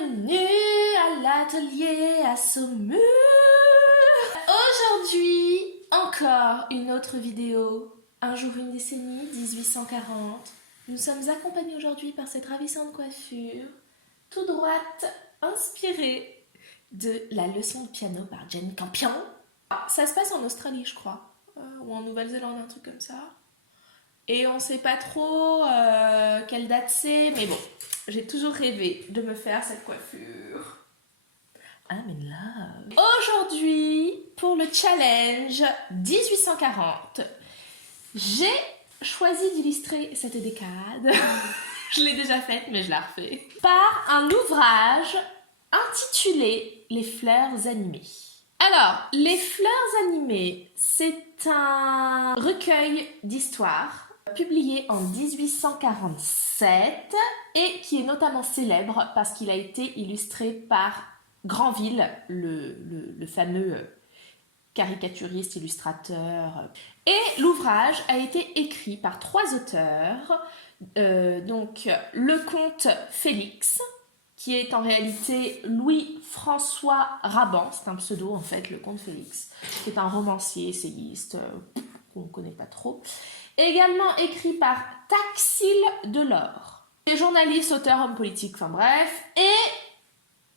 Bienvenue à l'atelier à Saumur. Aujourd'hui, encore une autre vidéo. Un jour, une décennie, 1840. Nous sommes accompagnés aujourd'hui par cette ravissante coiffure, tout droite, inspirée de la leçon de piano par Jane Campion. Ça se passe en Australie, je crois, ou en Nouvelle-Zélande, un truc comme ça. Et on sait pas trop quelle date c'est, mais bon, j'ai toujours rêvé de me faire cette coiffure. I'm in love. Aujourd'hui, pour le challenge 1840, j'ai choisi d'illustrer cette décade. Je l'ai déjà faite, mais je la refais. Par un ouvrage intitulé Les fleurs animées. Alors, Les fleurs animées, c'est un recueil d'histoires publié en 1847 et qui est notamment célèbre parce qu'il a été illustré par Granville, le fameux caricaturiste, illustrateur. Et l'ouvrage a été écrit par 3 auteurs, donc le comte Félix, qui est en réalité Louis-François Raban, c'est un pseudo en fait, le comte Félix, qui est un romancier, essayiste, qu'on ne connaît pas trop. Également écrit par Taxile Delord, journaliste, auteur, homme politique, enfin bref, et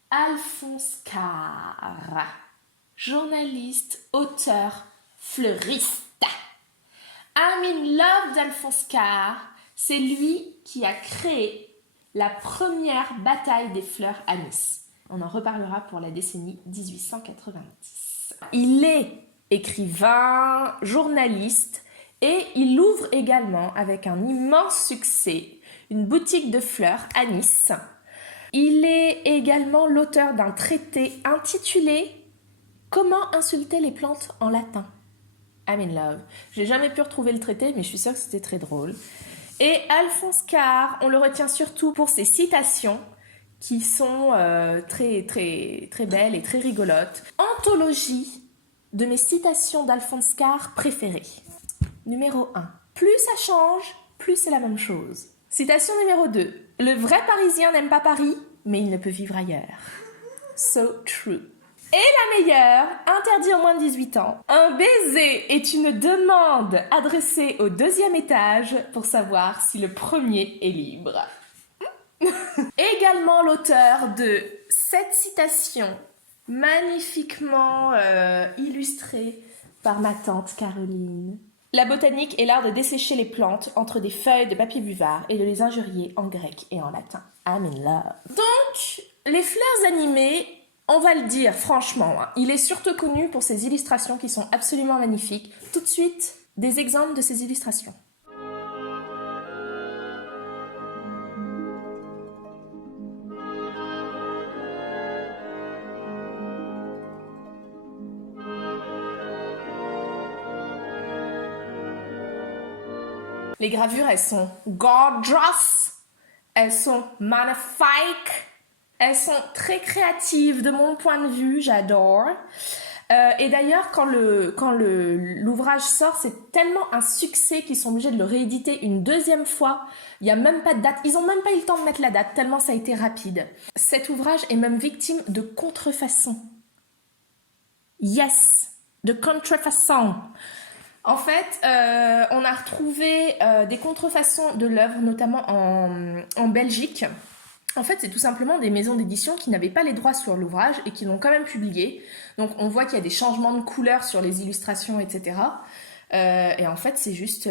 Alphonse Karr, journaliste, auteur, fleuriste. I'm in love d'Alphonse Karr, c'est lui qui a créé la première bataille des fleurs à Nice. On en reparlera pour la décennie 1890. Il est écrivain, journaliste, et il ouvre également, avec un immense succès, une boutique de fleurs à Nice. Il est également l'auteur d'un traité intitulé « Comment insulter les plantes en latin ?» I'm in love. J'ai jamais pu retrouver le traité, mais je suis sûre que c'était très drôle. Et Alphonse Karr, on le retient surtout pour ses citations, qui sont très belles et très rigolotes. Anthologie de mes citations d'Alphonse Karr préférées. Numéro 1. Plus ça change, plus c'est la même chose. Citation numéro 2. Le vrai Parisien n'aime pas Paris, mais il ne peut vivre ailleurs. So true. Et la meilleure, interdit aux moins de 18 ans. Un baiser est une demande adressée au 2e étage pour savoir si le premier est libre. Également l'auteur de cette citation magnifiquement illustrée par ma tante Caroline. La botanique est l'art de dessécher les plantes entre des feuilles de papier buvard et de les injurier en grec et en latin. I'm in love. Donc, les fleurs animées, on va le dire franchement, il est surtout connu pour ses illustrations qui sont absolument magnifiques. Tout de suite, des exemples de ces illustrations. Les gravures, elles sont gorgeous, elles sont magnifiques, elles sont très créatives de mon point de vue, j'adore. Et d'ailleurs, quand l'ouvrage sort, c'est tellement un succès qu'ils sont obligés de le rééditer une 2e fois. Il n'y a même pas de date, ils n'ont même pas eu le temps de mettre la date, tellement ça a été rapide. Cet ouvrage est même victime de contrefaçons. Yes, de contrefaçons. En fait, on a retrouvé des contrefaçons de l'œuvre, notamment en Belgique. En fait, c'est tout simplement des maisons d'édition qui n'avaient pas les droits sur l'ouvrage et qui l'ont quand même publié. Donc, on voit qu'il y a des changements de couleurs sur les illustrations, etc. Et en fait, c'était juste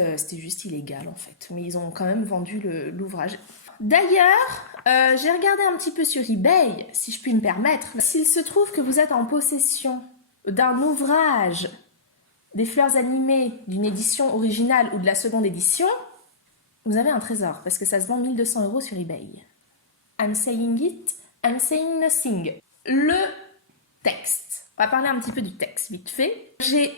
illégal, en fait. Mais ils ont quand même vendu l'ouvrage. D'ailleurs, j'ai regardé un petit peu sur eBay, si je puis me permettre. S'il se trouve que vous êtes en possession d'un ouvrage des fleurs animées d'une édition originale ou de la 2e édition, vous avez un trésor, parce que ça se vend 1 200 € sur eBay. I'm saying it, I'm saying nothing. Le texte. On va parler un petit peu du texte, vite fait. J'ai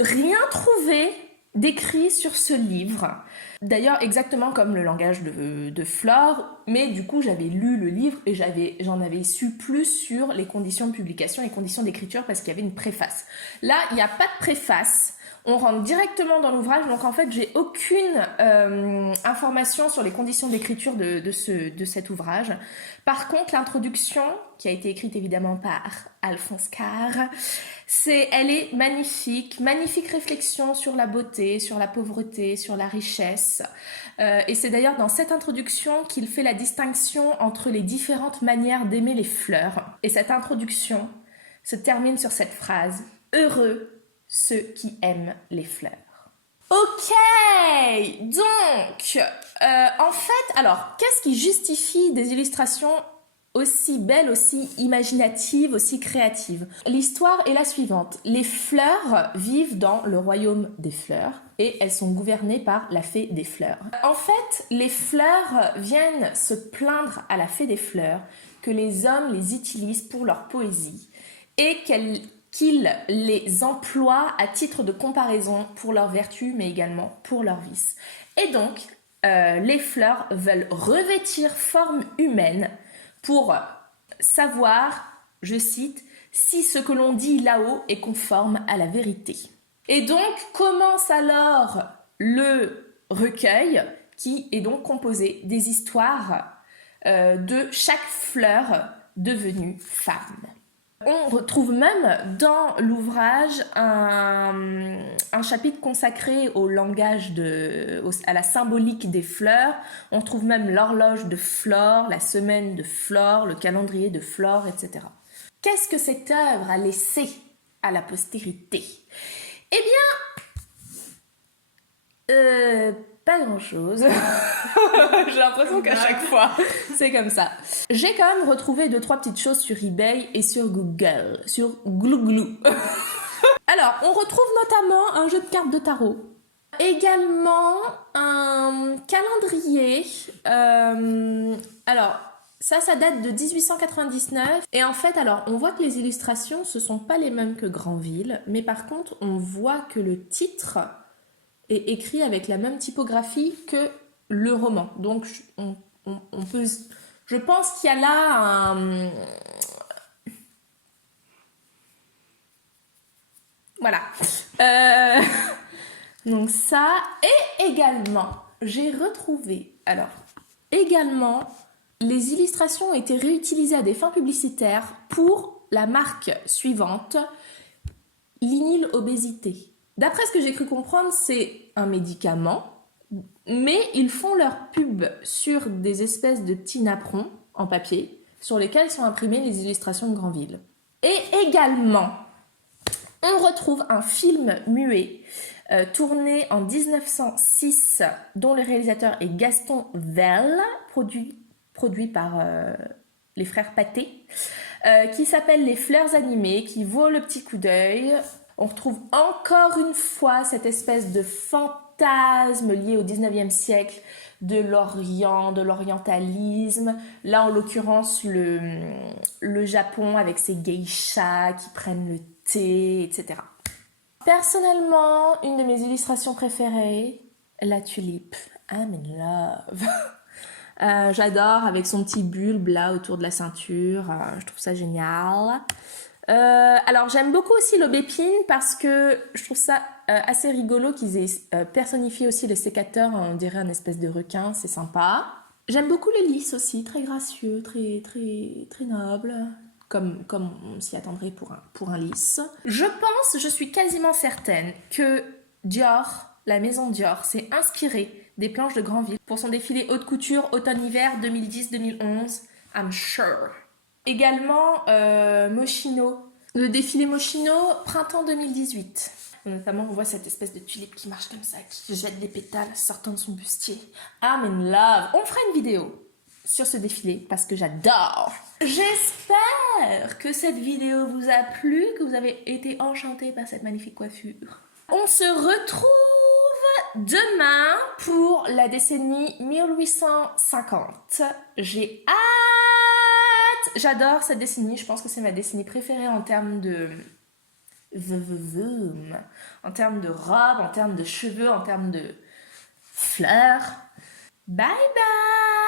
rien trouvé d'écrit sur ce livre. D'ailleurs, exactement comme le langage de Flore, mais du coup, j'avais lu le livre et j'en avais su plus sur les conditions de publication, les conditions d'écriture, parce qu'il y avait une préface. Là, il n'y a pas de préface. On rentre directement dans l'ouvrage, donc en fait j'ai aucune information sur les conditions d'écriture de cet ouvrage. Par contre, l'introduction, qui a été écrite évidemment par Alphonse Karr, elle est magnifique, magnifique réflexion sur la beauté, sur la pauvreté, sur la richesse. Et c'est d'ailleurs dans cette introduction qu'il fait la distinction entre les différentes manières d'aimer les fleurs. Et cette introduction se termine sur cette phrase: heureux ceux qui aiment les fleurs. Ok, donc, en fait, alors, qu'est-ce qui justifie des illustrations aussi belles, aussi imaginatives, aussi créatives? L'histoire est la suivante. Les fleurs vivent dans le royaume des fleurs et elles sont gouvernées par la fée des fleurs. En fait, les fleurs viennent se plaindre à la fée des fleurs que les hommes les utilisent pour leur poésie et qu'ils les emploient à titre de comparaison pour leurs vertus, mais également pour leurs vices. Et donc, les fleurs veulent revêtir forme humaine pour savoir, je cite, si ce que l'on dit là-haut est conforme à la vérité. Et donc, commence alors le recueil, qui est donc composé des histoires de chaque fleur devenue femme. On retrouve même dans l'ouvrage un chapitre consacré au langage, à la symbolique des fleurs. On trouve même l'horloge de Flore, la semaine de Flore, le calendrier de Flore, etc. Qu'est-ce que cette œuvre a laissé à la postérité? Eh bien, pas grand-chose. J'ai l'impression qu'à chaque fois, c'est comme ça. J'ai quand même retrouvé 2-3 petites choses sur eBay et sur Google, sur Glouglou. Alors, on retrouve notamment un jeu de cartes de tarot. Également, un calendrier. Alors, ça date de 1899. Et en fait, alors, on voit que les illustrations, ce sont pas les mêmes que Granville. Mais par contre, on voit que le titre est écrit avec la même typographie que le roman. Donc, on peut... Je pense qu'il y a là un... Voilà. Donc ça, et également, j'ai retrouvé... Alors, également, les illustrations ont été réutilisées à des fins publicitaires pour la marque suivante, l'inylobésité. D'après ce que j'ai cru comprendre, c'est un médicament, mais ils font leur pub sur des espèces de petits napperons en papier sur lesquels sont imprimées les illustrations de Granville. Et également, on retrouve un film muet tourné en 1906 dont le réalisateur est Gaston Velle, produit par les frères Pathé, qui s'appelle Les Fleurs animées, qui vaut le petit coup d'œil. On retrouve encore une fois cette espèce de fantasme lié au 19e siècle de l'Orient, de l'orientalisme. Là, en l'occurrence, le Japon avec ses geishas qui prennent le thé, etc. Personnellement, une de mes illustrations préférées, la tulipe. I'm in love. J'adore avec son petit bulbe là autour de la ceinture. Je trouve ça génial. Alors j'aime beaucoup aussi l'aubépine parce que je trouve ça assez rigolo qu'ils aient personnifié aussi le sécateur, on dirait un espèce de requin, c'est sympa. J'aime beaucoup le lys aussi, très gracieux, très, très, très noble, comme on s'y attendrait pour un lys. Je suis quasiment certaine que Dior, la maison Dior, s'est inspirée des planches de Granville pour son défilé haute couture automne-hiver 2010-2011, I'm sure. Également Moschino, le défilé Moschino printemps 2018. Notamment on voit cette espèce de tulipe qui marche comme ça, qui jette des pétales sortant de son bustier. I'm in love. On fera une vidéo sur ce défilé parce que j'adore. J'espère que cette vidéo vous a plu, que vous avez été enchantés par cette magnifique coiffure. On se retrouve demain pour la décennie 1850. J'ai hâte. J'adore cette décennie, je pense que c'est ma décennie préférée en termes de... en termes de robes, en termes de cheveux, en termes de fleurs. Bye bye!